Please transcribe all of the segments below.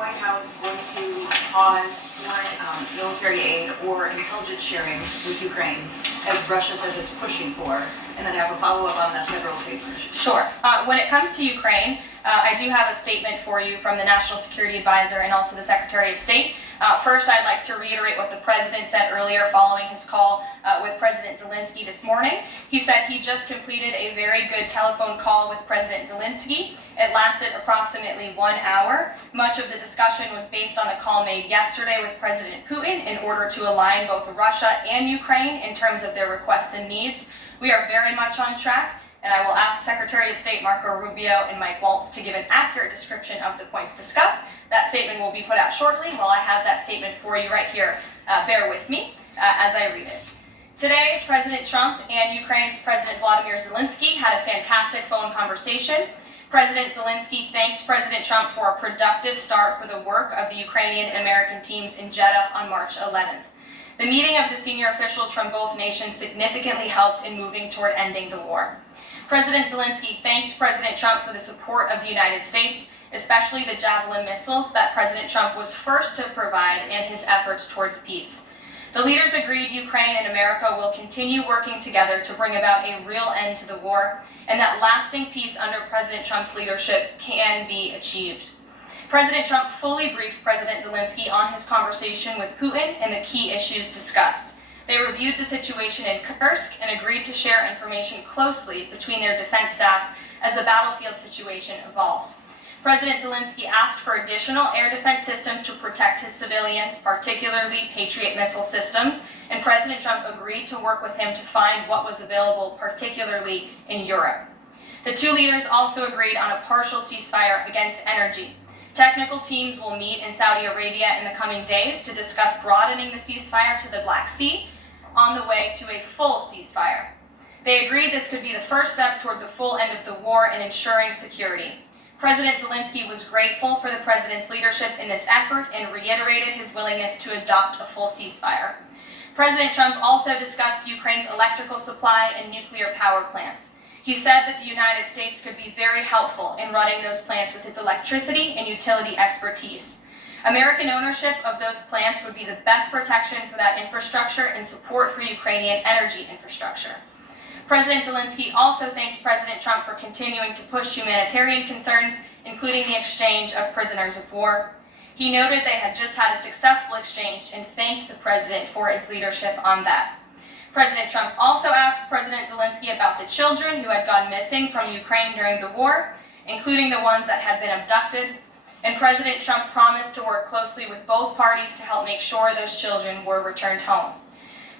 White House going to pause foreign military aid or intelligence sharing with Ukraine, as Russia says it's pushing for? And then I have a follow-up on the federal papers. Sure. When it comes to Ukraine, I do have a statement for you from the National Security Advisor and also the Secretary of State. First, I'd like to reiterate what the President said earlier following his call with President Zelenskyy this morning. He said he just completed a very good telephone call with President Zelenskyy. It lasted approximately 1 hour. Much of the discussion was based on the call made yesterday with President Putin in order to align both Russia and Ukraine in terms of their requests and needs. We are very much on track, and I will ask Secretary of State Marco Rubio and Mike Waltz to give an accurate description of the points discussed. That statement will be put out shortly. While I have that statement for you right here, bear with me as I read it. Today, President Trump and Ukraine's President Vladimir Zelenskyy had a fantastic phone conversation. President Zelenskyy thanked President Trump for a productive start for the work of the Ukrainian and American teams in Jeddah on March 11th. The meeting of the senior officials from both nations significantly helped in moving toward ending the war. President Zelenskyy thanked President Trump for the support of the United States, especially the Javelin missiles that President Trump was first to provide in his efforts towards peace. The leaders agreed Ukraine and America will continue working together to bring about a real end to the war, and that lasting peace under President Trump's leadership can be achieved. President Trump fully briefed President Zelenskyy on his conversation with Putin and the key issues discussed. They reviewed the situation in Kursk and agreed to share information closely between their defense staffs as the battlefield situation evolved. President Zelenskyy asked for additional air defense systems to protect his civilians, particularly Patriot missile systems, and President Trump agreed to work with him to find what was available, particularly in Europe. The two leaders also agreed on a partial ceasefire against energy. Technical teams will meet in Saudi Arabia in the coming days to discuss broadening the ceasefire to the Black Sea on the way to a full ceasefire. They agreed this could be the first step toward the full end of the war and ensuring security. President Zelenskyy was grateful for the president's leadership in this effort and reiterated his willingness to adopt a full ceasefire. President Trump also discussed Ukraine's electrical supply and nuclear power plants. He said that the United States could be very helpful in running those plants with its electricity and utility expertise. American ownership of those plants would be the best protection for that infrastructure and support for Ukrainian energy infrastructure. President Zelenskyy also thanked President Trump for continuing to push humanitarian concerns, including the exchange of prisoners of war. He noted they had just had a successful exchange and thanked the president for his leadership on that. President Trump also asked President Zelenskyy about the children who had gone missing from Ukraine during the war, including the ones that had been abducted, and President Trump promised to work closely with both parties to help make sure those children were returned home.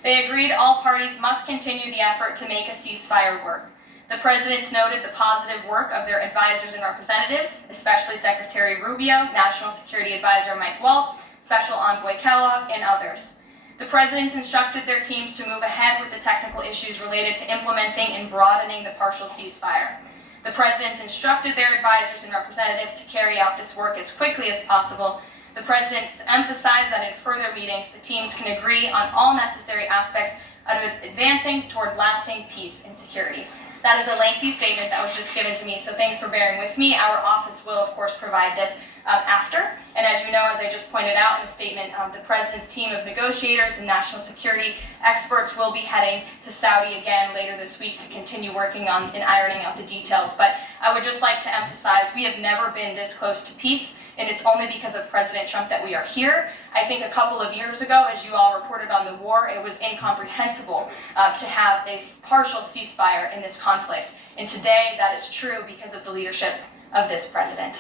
They agreed all parties must continue the effort to make a ceasefire work. The presidents noted the positive work of their advisors and representatives, especially Secretary Rubio, National Security Advisor Mike Waltz, Special Envoy Kellogg, and others. The presidents instructed their teams to move ahead with the technical issues related to implementing and broadening the partial ceasefire. The presidents instructed their advisors and representatives to carry out this work as quickly as possible. The presidents emphasized that in further meetings, the teams can agree on all necessary aspects of advancing toward lasting peace and security. That is a lengthy statement that was just given to me, so thanks for bearing with me. Our office will, of course, provide this after. And as you know, as I just pointed out in the statement, the president's team of negotiators and national security experts will be heading to Saudi again later this week to continue working on and ironing out the details. But I would just like to emphasize we have never been this close to peace, and it's only because of President Trump that we are here. I think a couple of years ago, as you all reported on the war, it was incomprehensible to have a partial ceasefire in this conflict. And today, that is true because of the leadership of this president.